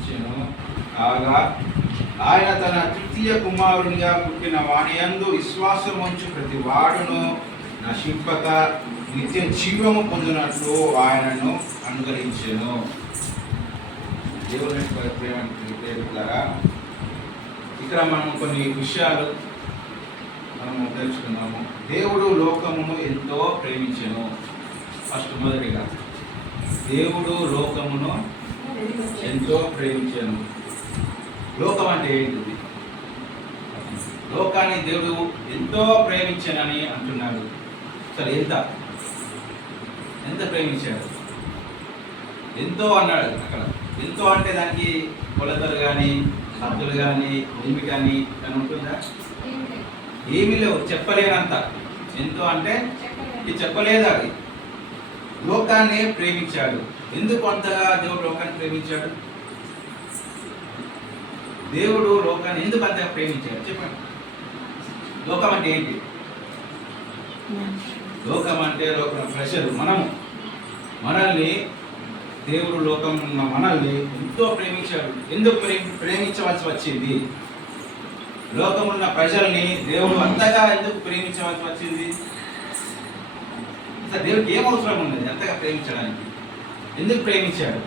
ప్రేమించెను. కాగా ఆయన తన తృతీయ కుమారునిగా పుట్టిన వాని యందు విశ్వాసముంచు ప్రతి వాడును నశింపక నిత్య జీవము పొందినట్లు ఆయనను అనుగ్రహించెను. దేవుని ప్రేమికులారా, ఇక్కడ మనం కొన్ని విషయాలు మనము తెలుసుకున్నాము. దేవుడు లోకమును ఎంతో ప్రేమించెను. ఫస్ట్ మొదటిగా దేవుడు లోకమును ఎంతో ప్రేమించెను. లోకం అంటే ఏంటిది? లోకాన్ని దేవుడు ఎంతో ప్రేమించానని అంటున్నాడు. సరే, ఎంత ప్రేమించాడు? ఎంతో అన్నాడు. అక్కడ ఎంతో అంటే దానికి కొలతలు కానీ హద్దులు కానీ లిమిట్ కానీ అని ఉంటుందా? ఏమీ లేవు, చెప్పలేనంత. ఎంతో అంటే ఇది చెప్పలేదు. అది లోకాన్ని ప్రేమించాడు. ఎందుకు అంతగా దేవుడు లోకాన్ని ప్రేమించాడు? దేవుడు లోకాన్ని ఎందుకు అంతగా ప్రేమించాడు చెప్పండి. లోకం అంటే ఏంటి? లోకం అంటే లోకం ప్రజలు, మనల్ని దేవుడు లోకం ఉన్న మనల్ని ఎంతో ప్రేమించాడు. ఎందుకు ప్రేమించవలసి వచ్చింది? లోకమున్న ప్రజల్ని దేవుడు అంతగా ఎందుకు ప్రేమించవలసి వచ్చింది? దేవుడికి ఏం అవసరం ఉన్నది అంతగా ప్రేమించడానికి? ఎందుకు ప్రేమించాడు?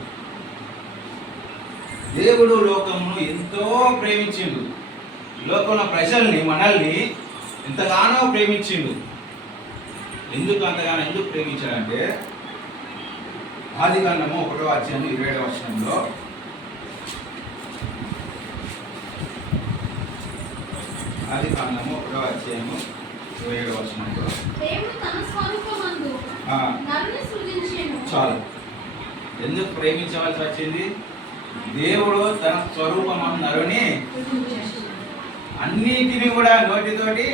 దేవుడు లోకమును ఎంతో ప్రేమించిండు. లోకంలో ప్రజల్ని, మనల్ని ఎంతగానో ప్రేమించిండు. ఎందుకు ప్రేమించాడంటే ఆదికాండము 1వ అధ్యాయం 27వ వచనంలో, ఆదికాండము 1వ అధ్యాయం 27వ వచనంలో చాలు. ఎందుకు ప్రేమించవలసి వచ్చింది? దేవుడు తన స్వరూపం నరుని అన్నిటిని కూడా నోటితోటి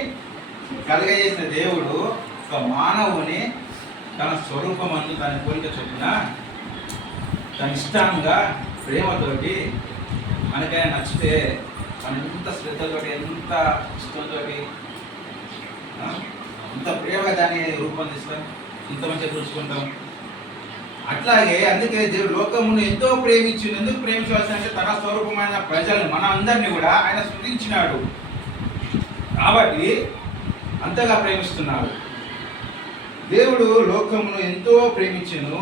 కలగజేసిన దేవుడు ఒక మానవుని తన స్వరూపమందు తన పోలిక చొప్పున తన ఇష్టంగా ప్రేమతోటి మనకైనా నచ్చితే మనం ఎంత శ్రద్ధతోటి, ఎంత ఇష్టంతో, ఎంత ప్రేమగా దాన్ని రూపొందిస్తాం, ఇంత మంచిగా చూసుకుంటాం. అట్లాగే అందుకే దేవుడు లోకమును ఎంతో ప్రేమించింది. ఎందుకు ప్రేమించవలసి అంటే తన స్వరూపమైన ప్రజలను, మన అందరినీ కూడా ఆయన సృష్టించినాడు కాబట్టి అంతగా ప్రేమిస్తున్నాడు. దేవుడు లోకమును ఎంతో ప్రేమించెను.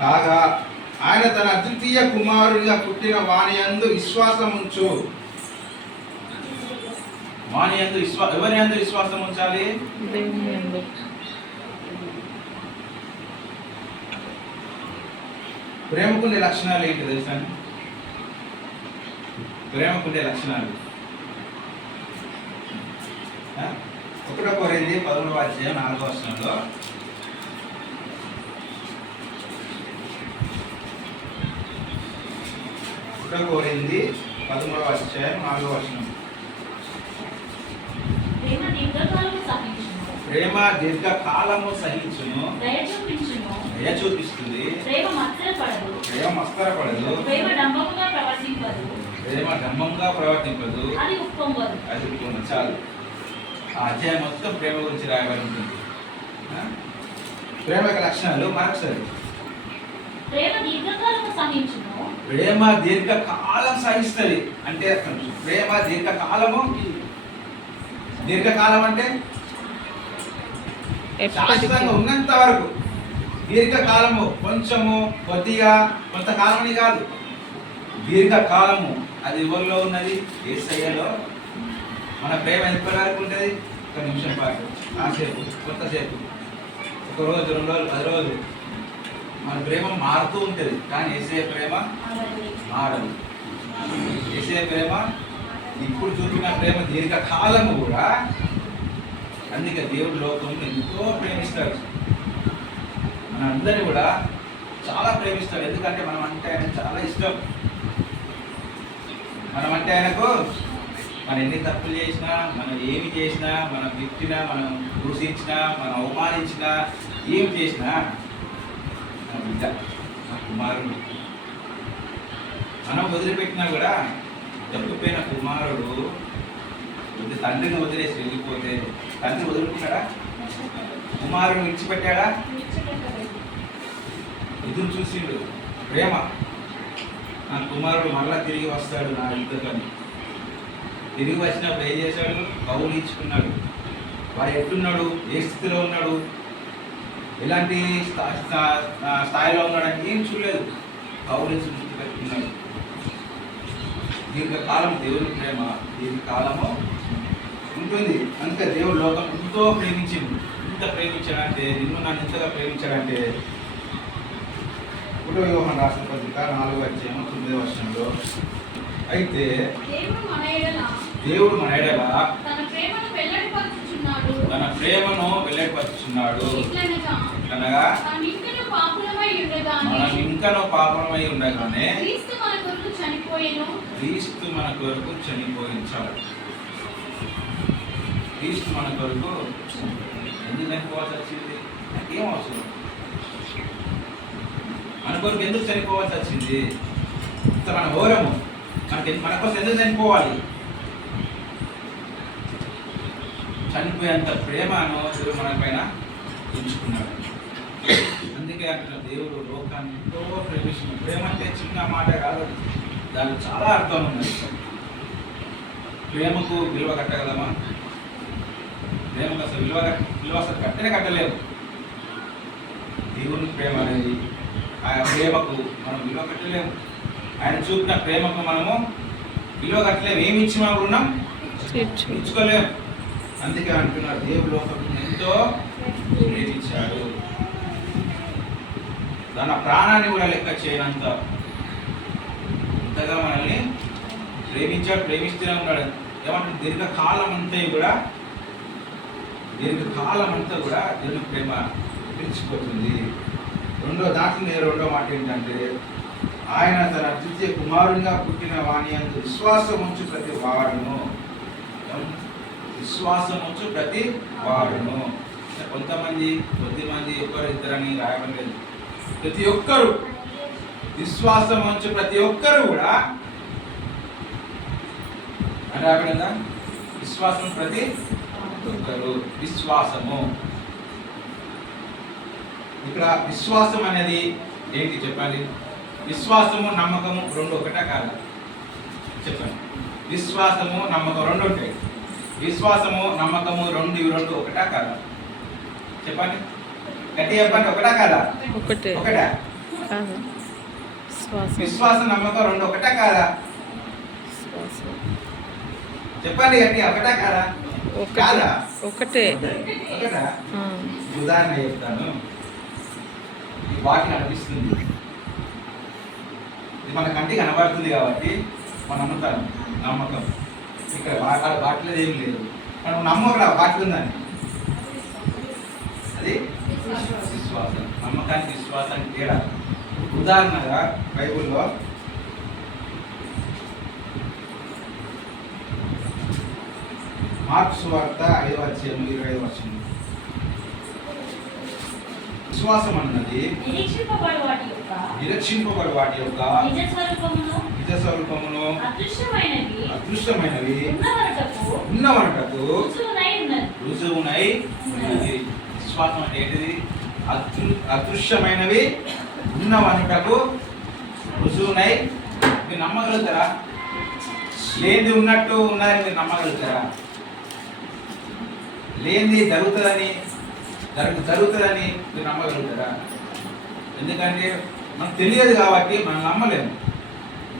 కాగా ఆయన తన అద్వితీయ కుమారునిగా పుట్టిన వాని యందు విశ్వాసముంచు. ఎవరి యందు విశ్వాసం ఉంచాలి? ప్రేమకుండే లక్షణాలు ఏంటి తెలుసా? ప్రేమకుండే లక్షణాలు 1 కొరింథీ 11వ అధ్యాయం 4వ వచనంలో, కొరింథీ 11వ అధ్యాయం 4వ వచనం, ప్రేమ దీర్ఘకాలము సహించును, దయ చూపిస్తుంది, ప్రేమ మత్సరపడదు, ప్రేమ డంబంగా ప్రవర్తింపదు, అది ఉప్పొంగదు. చాలు. ఆ అధ్యాయం మొత్తం ప్రేమ గురించి రాయబడి ఉంటుంది. ప్రేమ యొక్క లక్షణాలు మరొకసారి. ప్రేమ దీర్ఘకాలం సహిస్తుంది అంటే ప్రేమ దీర్ఘకాలము. దీర్ఘకాలం అంటే శాశ్వతంగా ఉన్నంత వరకు. దీర్ఘకాలము కొంచెము, కొద్దిగా, కొంతకాలమని కాదు. దీర్ఘకాలము. అది ఎవరిలో ఉన్నది? యేసయ్యలో. మన ప్రేమ ఎప్పటి వరకు ఉంటుంది? 1 నిమిషం పాటు, కాసేపు, కొంతసేపు, 1 రోజు, 2 రోజులు, 10 రోజులు. మన ప్రేమ మారుతూ ఉంటుంది, కానీ యేసయ్య ప్రేమ మారదు. యేసయ్య ప్రేమ ఇప్పుడు చూపిన ప్రేమ దీర్ఘకాలము కూడా. అందుకే దేవుడు లోకంలో ఎంతో ప్రేమిస్తాడు. మన అందరినీ కూడా చాలా ప్రేమిస్తాడు. ఎందుకంటే మనం అంటే ఆయన చాలా ఇష్టం. మనం అంటే ఆయనకు మనం ఎన్ని తప్పులు చేసినా, మనం ఏమి చేసినా, మనం తిట్టినా, మనం దూషించినా, మనం అవమానించినా, ఏం చేసినా మన బిడ్డ, మన కుమారుడు. మనం వదిలిపెట్టినా కూడా తప్పిపోయిన కుమారుడు తండ్రిని వదిలేసి వెళ్ళిపోతే తండ్రి వదులుకున్నాడా? కుమారుడు విడిచిపెట్టాడా? ఎదురు చూసిండు. ప్రేమ నా కుమారుడు మళ్ళా తిరిగి వస్తాడు నా యుద్ధకని. తిరిగి వచ్చినప్పుడు ఏం చేశాడు? కౌలు ఇచ్చుకున్నాడు. వాడు ఎట్టున్నాడు, ఏ స్థితిలో ఉన్నాడు, ఎలాంటి స్థాయిలో ఉన్నాడని ఏం చూడలేదు. కౌలు ఇచ్చి ముందు పెట్టుకున్నాడు. దీర్ఘకాలం దేవుని ప్రేమ దీర్ఘకాలము ఉంటుంది. అందుకే దేవుడు లోకం ఎంతో ప్రేమించింది. ఎంత ప్రేమించాడంటే, నిన్ను నన్ను ఎంతగా ప్రేమించాడంటే, 1 యోహాను రాసిన పత్రిక 4:9 అయితే దేవుడు మన ఎడల తన ప్రేమను వెల్లడిపరుచుచున్నాడు. అనగా మనం ఇంకనూ పాపులమై ఉండగానే క్రీస్తు మన కొరకు చనిపోయించాడు. క్రీస్తు మన కొరకు ఎందుకు చనిపోవాల్సి వచ్చింది? నాకేం అవసరం? మన కొరకు ఎందుకు చనిపోవాల్సి వచ్చింది? ఇంత మన ఘోరము, మన కోసం ఎందుకు చనిపోవాలి? చనిపోయేంత ప్రేమను దేవుడు మన పైన ఉంచుకున్నాడు. అందుకే అక్కడ దేవుడు లోకాన్ని ఎంతో ప్రేమిస్తున్నాడు. ప్రేమ అంటే చిన్న మాట కాదు, దానికి చాలా అర్థం ఉన్నది. ప్రేమకు విలువ కట్టగలమా? ప్రేమకు అసలు విలువ అసలు కట్టనే కట్టలేము. దేవుని ప్రేమ అనేది, ఆయన ప్రేమకు మనం విలువ కట్టలేము. ఆయన చూపిన ప్రేమకు మనము విలువ కట్టలేము. ఏమి ఇచ్చి మనం రుణం ఇచ్చుకోలేము. అందుకే అంటున్నారు, దేవుడు లోకం ఎంతో ప్రేమించాడు, తన ప్రాణాన్ని కూడా లెక్క చేయనంత ఇంతగా మనల్ని ప్రేమించాడు. ప్రేమిస్తూనే ఉన్నాడు. ఏమంటే దీర్ఘకాలం అంతా కూడా దేవుని ప్రేమ పిలిచిపోతుంది. రెండో మాట ఏంటంటే, ఆయన తన ద్వితీయ కుమారునిగా పుట్టిన వాణి అందు విశ్వాసం ఉంచు ప్రతి వాడును. కొద్దిమంది ఒకరు ఇద్దరని రాయబడలేదు. ప్రతి ఒక్కరు విశ్వాసం ఉంచు ప్రతి ఒక్కరు కూడా అని రాయబడిందా? విశ్వాసం ప్రతి ఒక్కరు. విశ్వాసము ఇక్కడ విశ్వాసం అనేది ఏంటి చెప్పండి? విశ్వాసము నమ్మకము రెండు ఒకటా కాదా? చెప్పండి. విశ్వాసము నమ్మకం రెండు ఉంటాయి. విశ్వాసము నమ్మకము రెండు ఒకటా కాదా? చెప్పండి, గట్టి చెప్పండి. ఒకటా కాదా? ఒకటా? విశ్వాసం నమ్మకం రెండు ఒకటా కాదా? చెప్పండి గట్టి, ఒకటా కాదా? కాదా? ఒకటా? ఉదాహరణ చెప్తాను. ఈ వాక్యం అనిపిస్తుంది, ఇది మన కంటికి కనబడుతుంది కాబట్టి మనం నమ్ముతాను. నమ్మకం ఇక్కడ వాటిలో ఏం లేదు, మనం నమ్మకం వాటి ఉందని, అది విశ్వాసం. నమ్మకానికి విశ్వాసానికి తేడా. ఉదాహరణగా బైబిల్లో మార్క్స్ వార్త 5:25 విశ్వాసం అన్నది నిరీక్షింపబడు వాటి యొక్క నిజ స్వరూపమును అదృశ్యమైనవి ఉన్నవనటకు రుజువునై ఉన్నది. విశ్వాసం అంటే ఏంటిది? అదృశ్యమైనవి ఉన్నవనటకు రుజువునై. మీరు నమ్మగలుగుతారా? లేనిది ఉన్నట్టు ఉన్నారని మీరు నమ్మగలుగుతారా? లేనిది జరుగుతుందని మీరు నమ్మగలుగుతారా? ఎందుకంటే మనకు తెలియదు కాబట్టి మనం నమ్మలేము.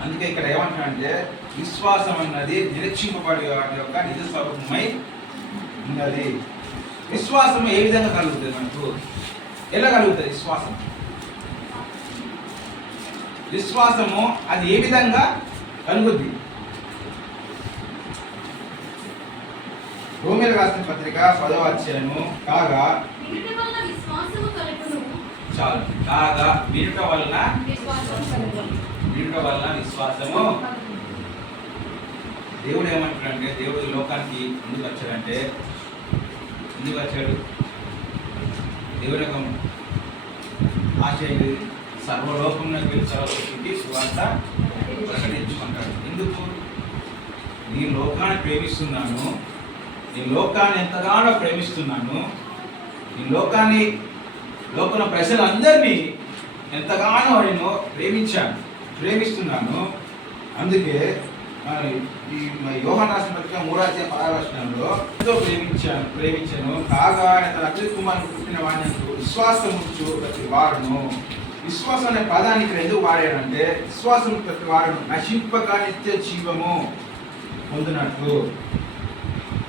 అందుకే ఇక్కడ ఏమంటారంటే, విశ్వాసం అన్నది నిరీక్షింపబడే వాటి యొక్క నిజ స్వరూపమై ఉన్నది. విశ్వాసం ఏ విధంగా కలుగుతుంది? మనకు ఎలా కలుగుతుంది విశ్వాసము అది ఏ విధంగా కలుగుద్ది? రోమీయులకు రాసిన పత్రిక 10వ కాగా చాలు. కాగా వినుట వలన విశ్వాసము. దేవుడు ఏమంటాడంటే, దేవుడు లోకానికి ఎందుకు వచ్చాడు? దేవుడు యొక్క ఆశ సర్వలోకంలో పిలిచి సువార్త ప్రకటించుకుంటాడు. ఎందుకు? నీ లోకాన్ని ప్రేమిస్తున్నాను, నీ లోకాన్ని ఎంతగానో ప్రేమిస్తున్నాను, నీ లోకంలో ప్రజలందరినీ ఎంతగానో నేను ప్రేమించాను. ప్రేమిస్తున్నాను. అందుకే ఈ యోహాను రాసిన పత్రిక 3:16 ఎంతో ప్రేమించాను కాగా ఆయన తన అత్యుత్తమ కుమారుని పుట్టిన వాడిని విశ్వాసం ఉంచు ప్రతి వాడును. విశ్వాసం అనే పదాన్ని ఇక్కడ ఎందుకు వాడాడంటే విశ్వాసం ప్రతి వాడును నశింపక నిత్య జీవము పొందినట్లు.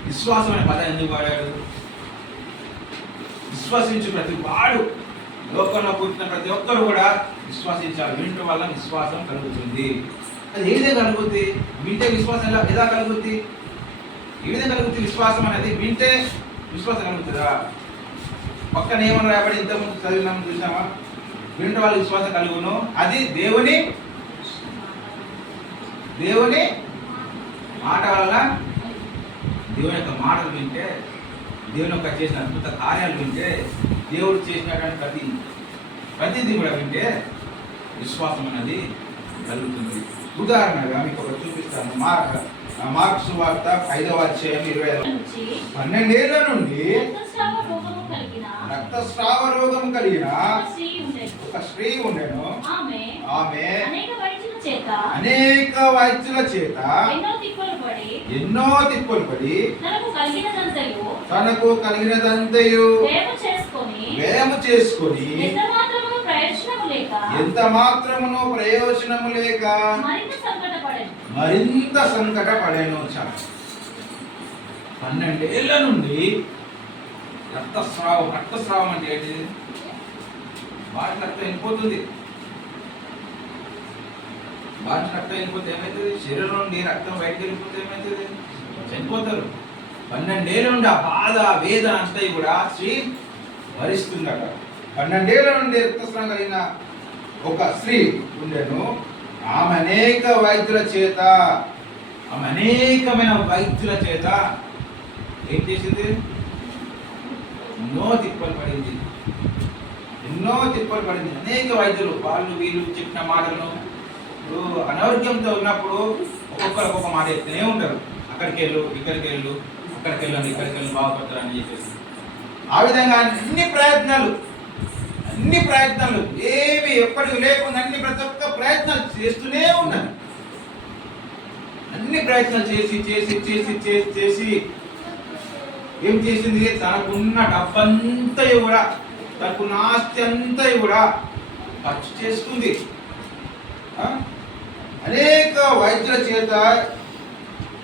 విశ్వాసం అనే పదాన్ని ఎందుకు వాడాడు? విశ్వసించు ప్రతి వాడు, లోకంలో పుట్టిన ప్రతి ఒక్కరు కూడా విశ్వసించాలి. వినటం వల్ల విశ్వాసం కలుగుతుంది. అది ఏ విధంగా కలుగుద్ది? వింటే విశ్వాసం ఎలా కలుగుద్ది? ఏ విధంగా కలుగుతుంది? విశ్వాసం అనేది వింటే విశ్వాసం కలుగుతుందా? పక్కన ఏమన్నా రాబడి ఇంతకుముందు చదివినాము చూసామా? వినటం వల్ల విశ్వాసం కలుగును. అది దేవుని మాట వల్ల, దేవుని యొక్క మాటలు వింటే, దేవుని యొక్క చేసిన అద్భుత కార్యాలు వింటే, దేవుడు చేసినటువంటి ప్రతిదీ కూడా వింటే విశ్వాసం అనేది కలుగుతుంది. ఉదాహరణగా మీకు ఒకటి చూపిస్తాను. మార్కు సువార్త 5:25. 12 ఏళ్ల నుండి రక్తస్రావ రోగం కలిగిన ఒక స్త్రీ ఉండెను. ఆమె అనేక వైద్యుల చేత ఎన్నో తిప్పలు పడి తనకు కలిగినదంతయు వ్యయము చేసుకొని ఎంత మాత్రమును ప్రయోజనము లేక మరింత సంకటపడెను. 12 ఏళ్ల నుండి రక్తస్రావం అంటే ఏంటి? బాటి రక్తం వెళ్ళిపోతుంది. బాటి రక్తం వెళ్ళిపోతే ఏమవుతుంది? శరీరం నుండి రక్తం బయటకు వెళ్ళిపోతే ఏమవుతుంది? చనిపోతారు. 12 ఏళ్ళ నుండి ఆ బాధ వేదన అంతా కూడా స్త్రీ భరిస్తుందట. 12 ఏళ్ల నుండి రక్తస్రావం కలిగిన ఒక స్త్రీ ఉండెను. ఆమె అనేకమైన వైద్యుల చేత ఏం చేసింది? ఎన్నో తిప్పలు పడింది. అనేక వైద్యులు వాళ్ళు వీళ్ళు చెప్పిన మాటలను, అనారోగ్యంతో ఉన్నప్పుడు ఒక్కొక్క మాట చెప్తూనే ఉంటారు. అక్కడికి వెళ్ళు, ఇక్కడికి వెళ్ళు, ఇక్కడికి వెళ్ళి బాగుపడతారని చెప్పేసి. ఆ విధంగా అన్ని ప్రయత్నాలు ఏమి ఎప్పటికి లేకుండా ప్రతి ఒక్క ప్రయత్నాలు చేస్తూనే ఉన్నారు. అన్ని ప్రయత్నాలు చేసి ఏం చేసింది? తనకున్న డబ్బంతా కూడా, తనకున్న ఆస్తి అంతా కూడా ఖర్చు చేసుకుంది. అనేక వైద్యుల చేత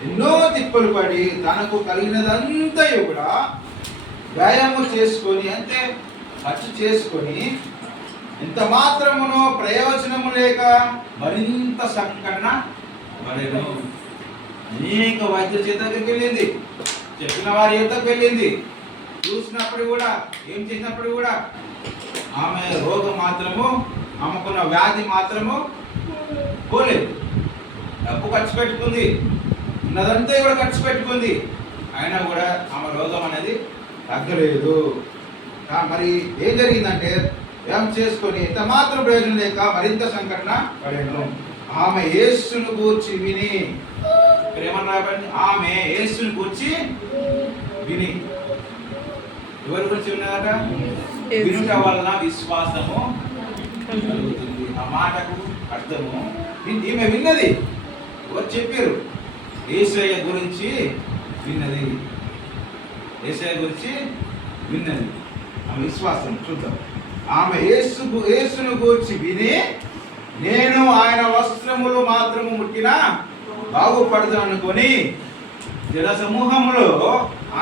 ఎన్నో తిప్పలు పడి తనకు కలిగినదంతా కూడా వ్యాయామం చేసుకొని, అంటే ఖర్చు చేసుకొని ఎంత మాత్రమునో ప్రయోజనము లేక మరింత సంకటన పడెను. అనేక వైద్యుల చేత దగ్గరికి వెళ్ళింది, చెప్పిన వారి యుద్ధకు వెళ్ళింది, చూసినప్పుడు కూడా, ఏం చేసినప్పుడు కూడా ఆమె రోగం మాత్రము, ఆమెకున్న వ్యాధి మాత్రము పోలేదు. డబ్బు ఖర్చు పెట్టుకుంది, ఉన్నదంతా కూడా ఖర్చు పెట్టుకుంది, అయినా కూడా ఆమె రోగం అనేది తగ్గలేదు. మరి ఏం జరిగిందంటే ఏం చేసుకొని ఇంత మాత్రం ప్రయోజనం లేక మరింత సంకటన పడేను. ఆమె యేసును గూర్చి విని, ఏమన్నా రాబడి? ఆమె యేసును గూర్చి విని. ఎవరి గురించి విన్నదట? వినుట వలన విశ్వాసము కలుగుతుంది. ఆ మాటకు అర్థము ఈమె విన్నది. ఎవరు చెప్పారు? యేసయ్య గురించి విన్నది. ఆమె విశ్వాసం చూద్దాం. ఆమె యేసును గూర్చి విని, నేను ఆయన వస్త్రములు మాత్రము ముట్టినా బాగుపడదు అనుకొని జన సమూహంలో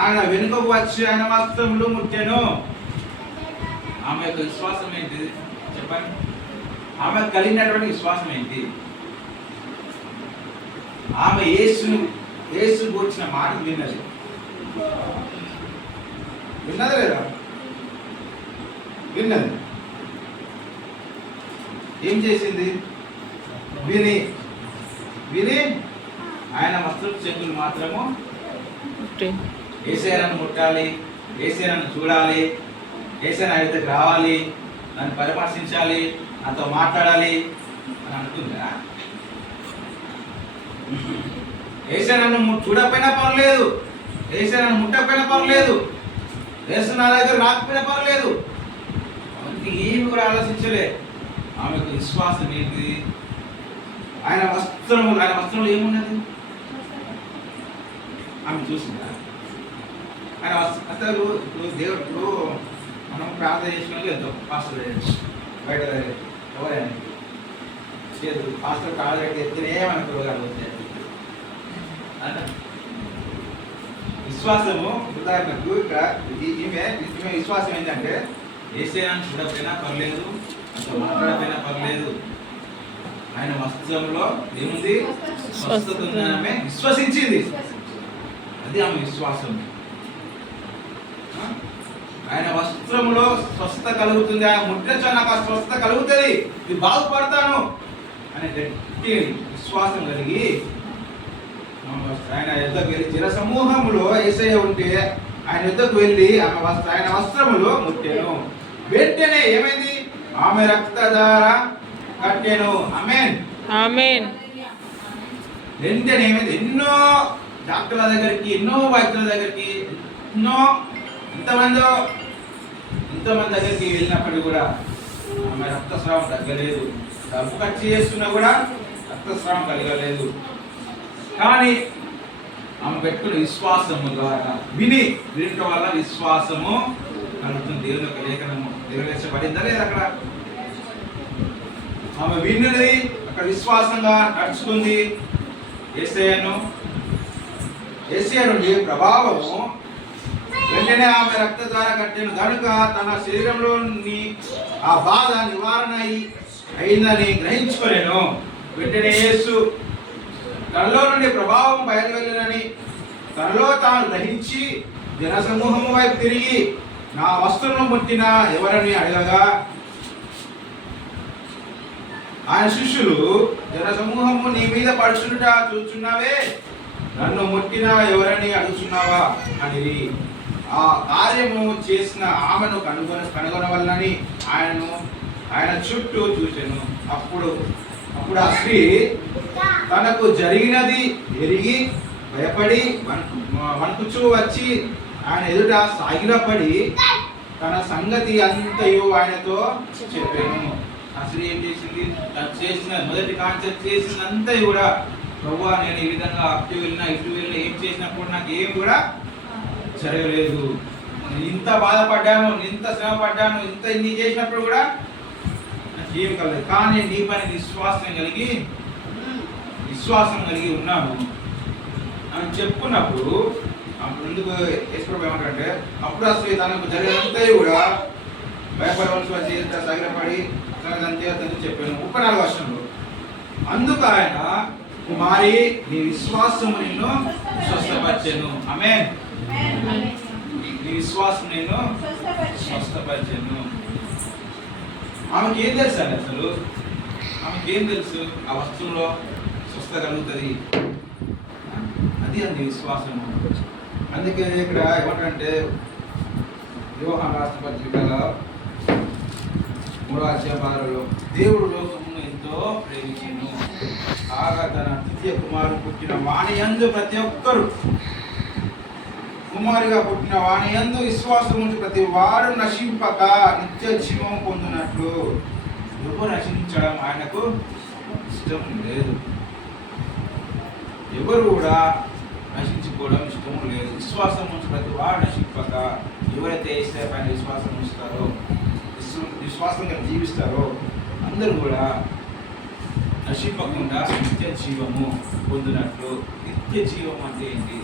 ఆయన వెనుకకు వచ్చి ఆయన వస్త్రములు ముట్టెను. ఆమె యొక్క విశ్వాసం ఏంటి చెప్పండి? ఆమె కలిగినటువంటి విశ్వాసం ఏంటి? ఆమె యేసు గూర్చిన మాట విన్నది. విన్నది లేదా? విన్నది. ఏం చేసింది? విని ఆయన వస్త్రపు చెంగులు మాత్రము యేసయ్యను ముట్టాలి, యేసయ్యను చూడాలి, యేసయ్య నా దగ్గరికి రావాలి, నన్ను పరామర్శించాలి, నాతో మాట్లాడాలి అని అనుకుందా? యేసయ్య నన్ను చూడకపోయినా పర్లేదు, యేసయ్య నన్ను ముట్టకపోయినా పర్లేదు, యేసయ్య నా దగ్గర రాకపోయినా పర్లేదు, ఏమి కూడా ఆలోచించలే. ఆమెకు విశ్వాసం ఏంటి? ఆయన వస్త్రంలో ఏమున్నది? ఆమె చూసిందా? ఆయన అసలు ఇప్పుడు దేవుడు మనం ప్రార్థన చేసిన వెళ్తాం పాస్టర్ బయట ఎవరైనా చేతులు పాస్టర్ కాళ్ళు కట్టి ఎత్తినే మనకు రోగాలు వస్తాయి. విశ్వాసము ఉదాహరణకు ఇక్కడ ఈమె విశ్వాసం ఏంటంటే ఏసైనా చూడకపోయినా పర్లేదు, అంత మాట్లాడకపోయినా పర్లేదు, ఆయన వస్త్రంలో ఏముంది? స్వస్థత ఉందని ఆమె విశ్వసించింది. అది ఆమె విశ్వాసం. ఆయన వస్త్రంలో స్వస్థత కలుగుతుంది, ఆయన ముట్టొచ్చు నాకు ఆ స్వస్థత కలుగుతుంది, ఇది బాగుపడతాను అనే గట్టి విశ్వాసం కలిగి ఆయన యుద్ధకు వెళ్ళి జన సమూహంలో యేసయ్య ఉంటే ఆయన యుద్ధకు వెళ్ళి ఆయన వస్త్రములో ముట్టాను. వెంటనే ఏమైంది? ఆమె రక్తధార కట్టెను. ఆమేన్ ఆమేన్. వెంటనే ఏమైంది? ఎన్నో డాక్టర్ల దగ్గరికి, ఎన్నో వైద్యుల దగ్గరికి, ఇంతమంది దగ్గరికి వెళ్ళినప్పటికీ కూడా ఆమె రక్తస్రావం తగ్గలేదు. డబ్బు ఖర్చు చేస్తున్నా కూడా రక్తస్రావం కలగలేదు. కానీ ఆమె పెట్టుకున్న విశ్వాసము ద్వారా వినటం వల్ల విశ్వాసము కలుగుతుంది. దేవుని యొక్క లేఖనము నెరవేర్చబడిందా లేదా? అక్కడ ఆమె విన్నది, అక్కడ విశ్వాసంగా నడుచుకుంది. యేసయ్య నుండి ప్రభావము వెంటనే ఆమె రక్త ద్వారా కట్టిన కనుక తన శరీరంలోని ఆ బాధ నివారణ అయిందని గ్రహించుకోలేను. వెంటనే యేసు తనలో నుండి ప్రభావం బయలువెళ్ళనని తనలో తాను గ్రహించి జనసమూహము వైపు తిరిగి నా వస్త్రము ముట్టిన ఎవరని అడగగా ఆయన శిష్యులు జనసమూహము నీ మీద పడుచుంట చూచున్నావే, నన్ను ముట్టిన ఎవరని అడుగుతున్నావా అని ఆ కార్యము చేసిన ఆమెను కనుగొనవలనని ఆయన చుట్టూ చూశాను. అప్పుడు ఆ స్త్రీ తనకు జరిగినది ఎరిగి భయపడి వణుకుచూ వచ్చి ఆయన ఎదుట సాగిలపడి తన సంగతి అంతయు ఆయనతో చెప్పాను. ఆ స్త్రీ ఏం చేసింది? తను చేసిన మొదటి కాన్సెప్ట్ చేసినంతా కూడా, ప్రభువా నేను ఈ విధంగా అటు వెళ్ళినా ఇటు వెళ్ళినా ఏం చేసినప్పుడు నాకు ఏం కూడా జరగలేదు, ఇంత బాధపడ్డాను, ఇంత శ్రమ పడ్డాను, ఇన్ని చేసినప్పుడు కూడా నాకు ఏం కలగలేదు, కానీ నీ పని విశ్వాసం కలిగి ఉన్నాను అని చెప్పుకున్నప్పుడు ముందుకు యేసుప్రభు ఏమంటారంటే అప్పుడు అసలు తనకు జరిగినంతా కూడా భయపడవలసి వచ్చి సగిలపడి తనకంతే చెప్పాను. 34వ వర్షంలో అందుకు ఆయన కుమారి నీ విశ్వాసము నిన్ను స్వస్థపరిచెను. ఆమేన్. నీ విశ్వాసం నిన్ను స్వస్థపరిచెను. ఆమెకి ఏం తెలుసు అండి? అసలు ఆమెకి ఏం తెలుసు? ఆ వస్తువులో స్వస్థ కలుగుతుంది, అది అంది విశ్వాసము. అందుకే ఇక్కడ ఏమంటే యోహాను రాసిన పత్రికలో 3వ అధ్యాయంలో దేవుడు లోకమును ఎంతో ప్రేమించెను, కాగా తన ద్వితీయ కుమారుడు పుట్టిన వాని యందు ప్రతి ఒక్కరు కుమారుగా పుట్టిన వాని యందు విశ్వాసం ఉంచి ప్రతి వారు నశింపక నిత్య జీవం పొందినట్లు. ఎవరు నశించడం ఆయనకు ఇష్టం లేదు, ఎవరు కూడా నశించుకోవడం ఇష్టం లేదు. విశ్వాసం ఉంచి ప్రతి వారు నశింపక, ఎవరైతే యేసయ్య పైన విశ్వాసం ఉంచుతారో, విశ్వాసంగా జీవిస్తారో అందరూ కూడా నశింపకుండా నిత్య జీవము పొందినట్లు. నిత్య జీవం అంటే ఏంటి?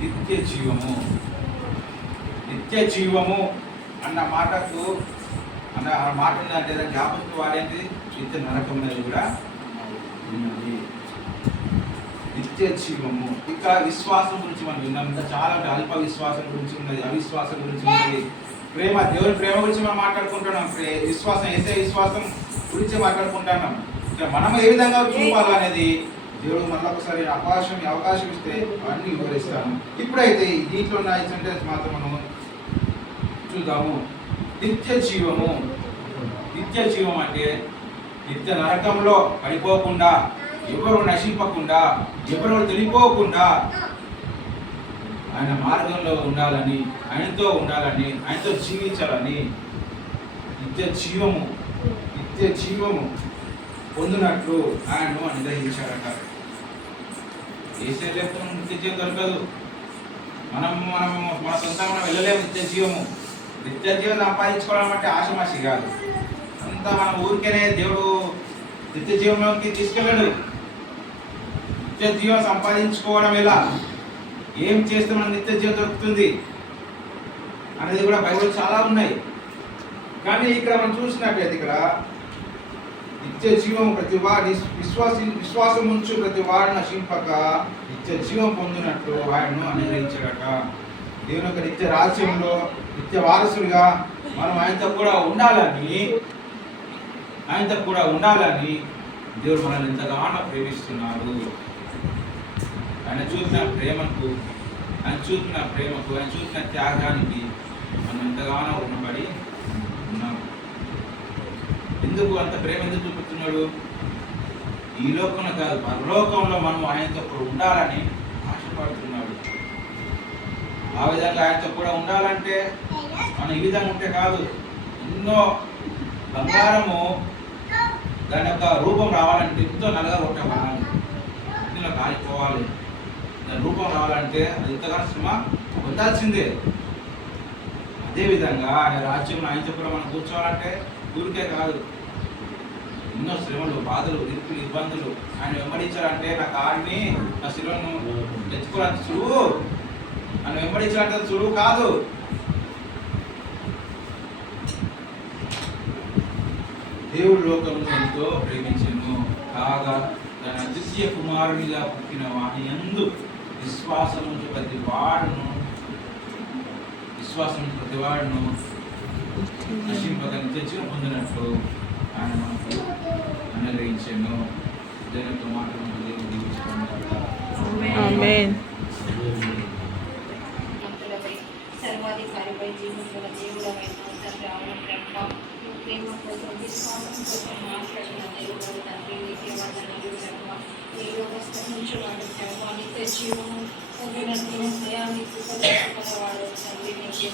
నిత్య జీవము అన్న మాటకు ఆ మాట ఉందంటే జ్ఞాపకం వాడేది నిత్య నరకం అనేది కూడా ఉన్నది. నిత్య జీవము. ఇక విశ్వాసం గురించి మనం విన్నాం. ఇంకా చాలా అల్ప విశ్వాసం గురించి ఉన్నది, అవిశ్వాసం గురించి ఉన్నది, ప్రేమ, దేవుని ప్రేమ గురించి మనం మాట్లాడుకుంటున్నాం, విశ్వాసం యేసయ్య విశ్వాసం గురించి మాట్లాడుకుంటున్నాం. మనం ఏ విధంగా చూపాలి అనేది దేవుడు మళ్ళొకసారి అవకాశం ఇస్తే అవన్నీ వివరిస్తాను. ఇప్పుడైతే దీంట్లో ఉన్న ఈ సెంటెన్స్ మాత్రం మనం చూద్దాము. నిత్య జీవం అంటే నిత్య నరకంలో పడిపోకుండా, ఎవరు నశింపకుండా, ఎవరు తెలిపోకుండా ఆయన మార్గంలో ఉండాలని, ఆయనతో ఉండాలని, ఆయనతో జీవించాలని. నిత్య జీవము పొందినట్లు ఆయనను అనుగ్రహించాడట. ఏసే లేకపోతే నిత్య జీవం దొరకదు. మన సొంతంగా వెళ్ళలేము నిత్య జీవము. నిత్య జీవం సంపాదించుకోవడం అంటే ఆశమాషి కాదు. అంతా మన ఊరికేనే దేవుడు నిత్య జీవంలోకి తీసుకెళ్ళాడు. నిత్య జీవం సంపాదించుకోవడం ఎలా, ఏం చేస్తే మన నిత్య జీవం దొరుకుతుంది అనేది కూడా బైబిల్ చాలా ఉన్నాయి. కానీ ఇక్కడ మనం చూసినట్లయితే ఇక్కడ నిత్య జీవం ప్రతి వాడి విశ్వాసం ఉంచు ప్రతి వాడు నశింపక నిత్య జీవం పొందినట్టు ఆయనను అనుగ్రహించాడట. దేవుని యొక్క నిత్య రాజ్యంలో నిత్య వారసులుగా మనం ఆయనతో కూడా ఉండాలని దేవుడు మనల్ని ఎంతగానో ప్రేమిస్తున్నాడు. ఆయన చూపిన ప్రేమకు, ఆయన చూపిన త్యాగానికి మనం ఎంతగానో రుణపడి ఉన్నాం. ఎందుకు అంత ప్రేమ ఎందుకు చూపుతున్నాడు? ఈ లోకంలో కాదు, పరలోకంలో మనం ఆయనతో కూడా ఉండాలని ఆశపడుతున్నాడు. ఆ విధంగా ఆయనతో కూడా ఉండాలంటే మనం ఈ విధంగా ఉంటే కాదు, ఎన్నో బంగారము దాని యొక్క రూపం రావాలంటే ఎంతో నలగొట్టబడాలి, ఇందులో కాలిపోవాలి. దాని రూపం రావాలంటే అది ఎంతగానో శ్రమ పొందాల్సిందే. అదేవిధంగా ఆయన రాజ్యంలో ఆయనతో కూడా మనం కూర్చోవాలంటే ఊరికే కాదు, ఎన్నో శ్రమలు, బాధలు, ఇరుకులు, ఇబ్బందులు. ఆయన వెంబడించాలంటే నా కాడిని, నా శిలువను తెచ్చుకోవాలంటే సులువు. ఆయన వెంబడించాలంటే సులువు కాదు. దేవుడు లోకమును ఎంతో ప్రేమించెను, కాగా తన అద్వితీయ కుమారునిగా పుట్టిన వాని యందు విశ్వాసం ప్రతి వాడును నశింపక నిత్య జీవం పొందినట్లు ఆయన మనకు అనుగ్రహించెను. దేవుని యొక్క మాటలను దేవుడు దీవించుకుంటాడు. ఆమేన్. సర్వాధికారిపై జీవించిన దేవుడమైన తండ్రి, అవును ప్రభు, ప్రేమ కోసం, విశ్వాసం కోసం మాట్లాడిన దేవుడు తండ్రి, నీకే వందనాలు ప్రభు. ఈ వ్యవస్థ నుంచి వాడు ప్రభు నిత్య జీవము పొందినట్లు భయానికి వాడు తండ్రి, నీకే